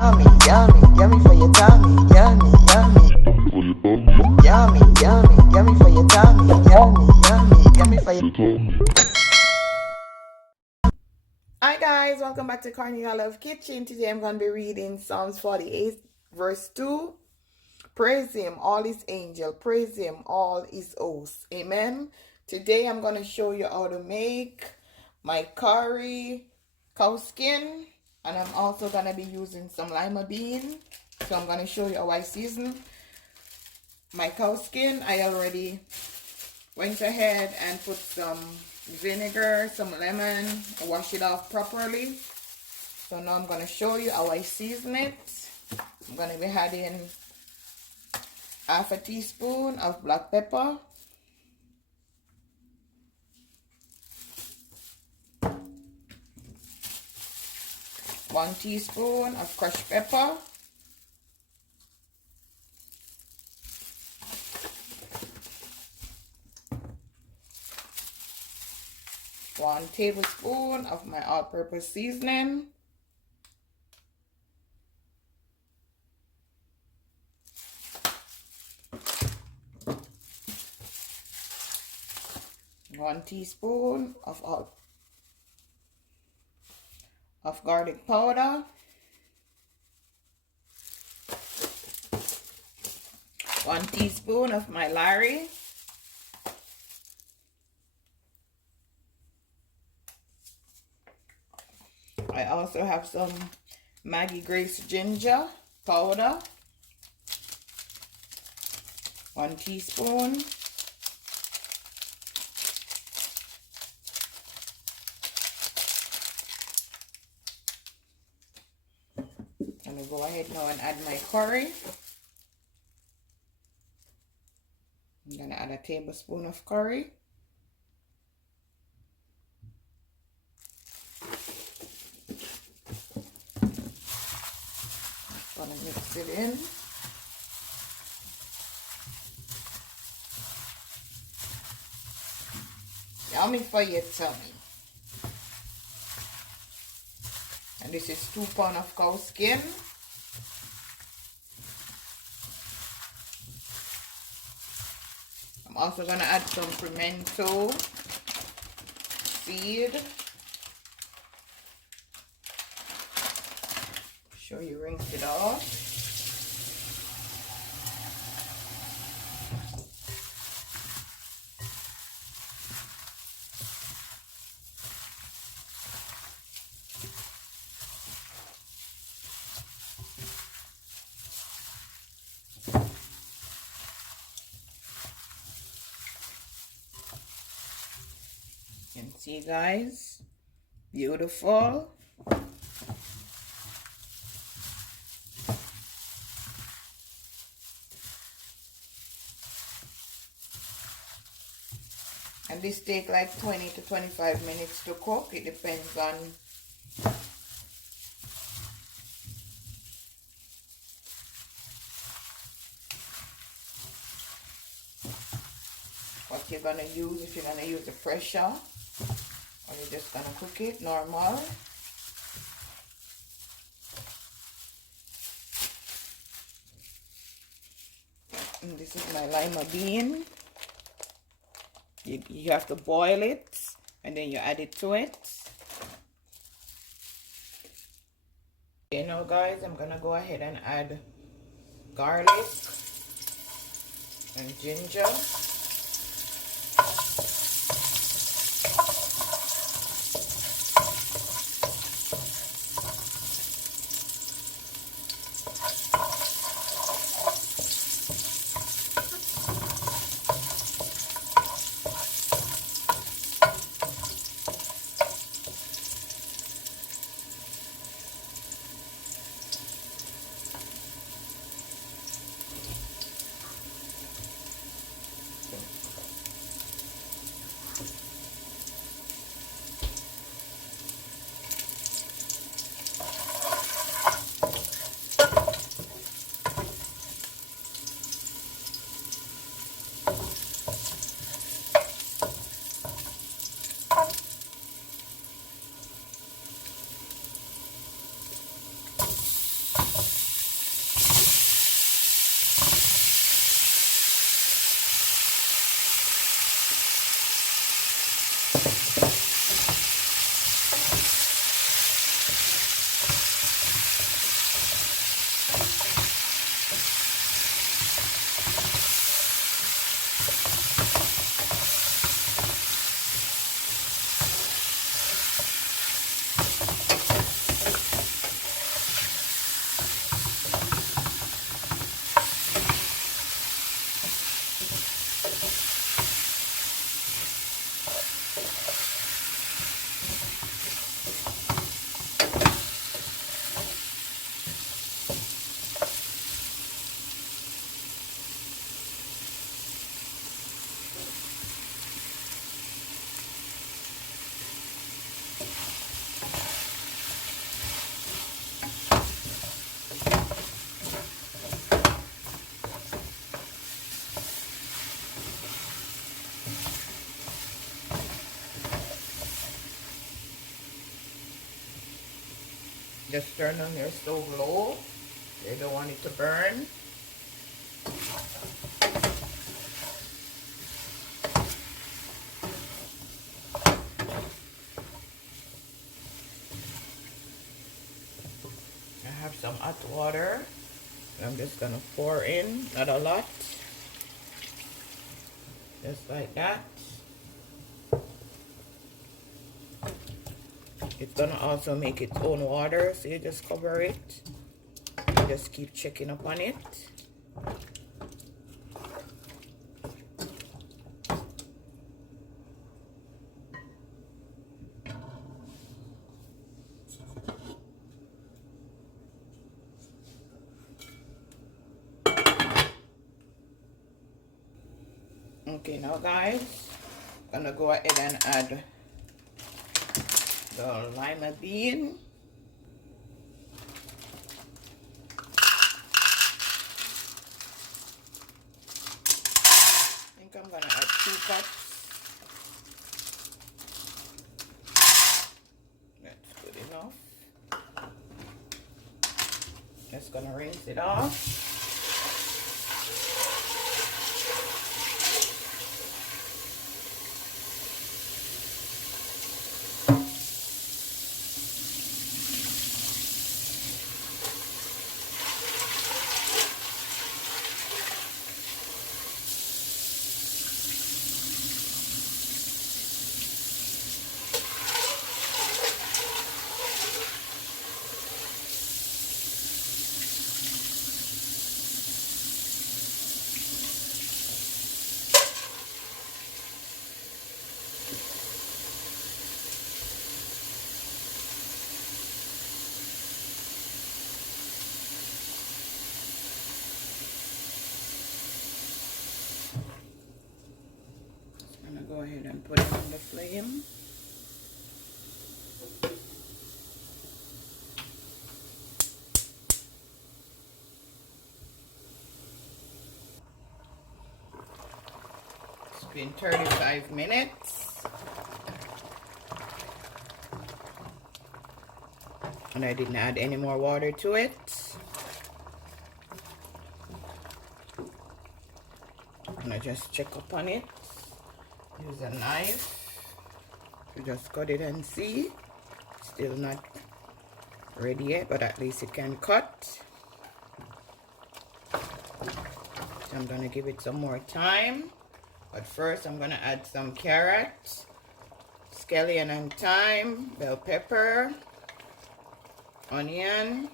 Yummy, yummy, yummy for your tummy. Yummy, yummy. Yummy, yummy, yummy for your tummy. Yummy, yummy, yummy for your tummy. Hi guys, welcome back to Cornelialove Kitchen. Today I'm going to be reading Psalms 48 verse 2. Praise him, all his angels. Praise him, all his hosts. Amen. Today I'm going to show you how to make my curry cowskin. And I'm also going to be using some lima bean. So I'm going to show you how I season my cowskin. I already went ahead and put some vinegar, some lemon, wash it off properly. So now I'm going to show you how I season it. I'm going to be adding half a teaspoon of black pepper, 1 teaspoon of crushed pepper, 1 tablespoon of my all-purpose seasoning, 1 teaspoon of garlic powder, 1 teaspoon of my Larry, I also have some Maggie Grace ginger powder, 1 teaspoon, I'm going to go ahead now and add my curry. I'm going to add a tablespoon of curry. I'm going to mix it in. Yummy for your tummy. And this is 2 pounds of cow skin. I'm also going to add some pimento seed. Sure you rinse it off. You can see, guys, beautiful. And this take like 20 to 25 minutes to cook. It depends on what you're gonna use. If you're gonna use the pressure, or you're just gonna cook it normal. And this is my lima bean. You have to boil it and then you add it to it. Okay, now guys, I'm gonna go ahead and add garlic and ginger. Just turn on your stove low. You don't want it to burn. I have some hot water. I'm just gonna pour in, not a lot. Just like that. It's gonna also make its own water, so you just cover it. You just keep checking up on it. Okay, now guys, I'm gonna go ahead and add the lima bean. I think I'm gonna add 2 cups. That's good enough. Just gonna rinse it off. Go ahead and put it on the flame. It's been 35 minutes. And I didn't add any more water to it. And I just check up on it. Use a knife to just cut it and see. Still not ready yet, but at least it can cut. So I'm gonna give it some more time. But first I'm gonna add some carrot, scallion and thyme, bell pepper, onion.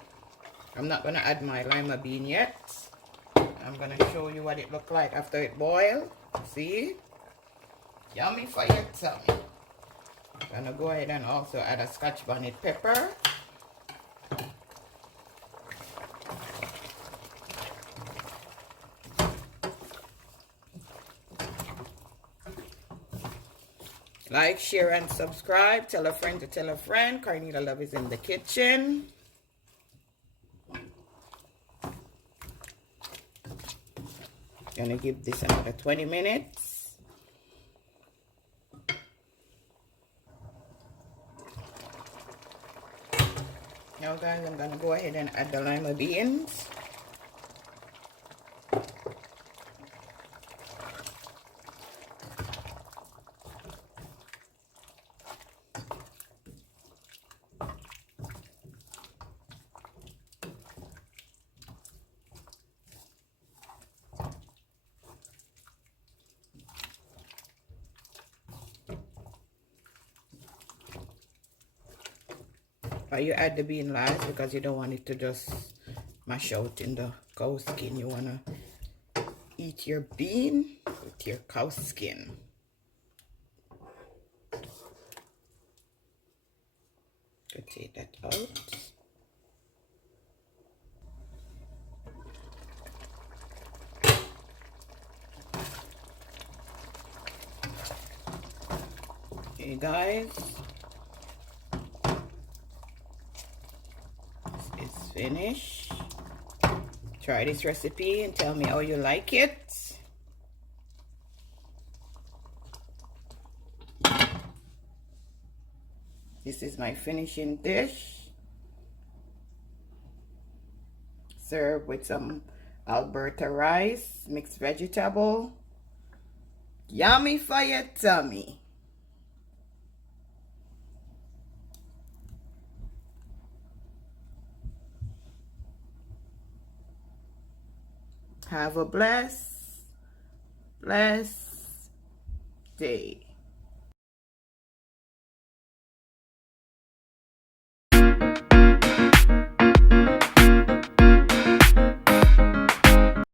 I'm not gonna add my lima bean yet. I'm gonna show you what it looked like after it boiled. See? Yummy for your tummy. I'm gonna go ahead and also add a Scotch bonnet pepper. Like, share, and subscribe. Tell a friend to tell a friend. Cornelia Love is in the kitchen. Gonna give this another 20 minutes. Now guys, I'm gonna go ahead and add the lima beans. You add the bean last because you don't want it to just mash out in the cow skin. You want to eat your bean with your cow skin. So take that out. Okay guys, finished. Try this recipe and tell me how you like it. This is my finishing dish. Serve with some Alberta rice, mixed vegetable. Yummy for your tummy. Have a blessed day.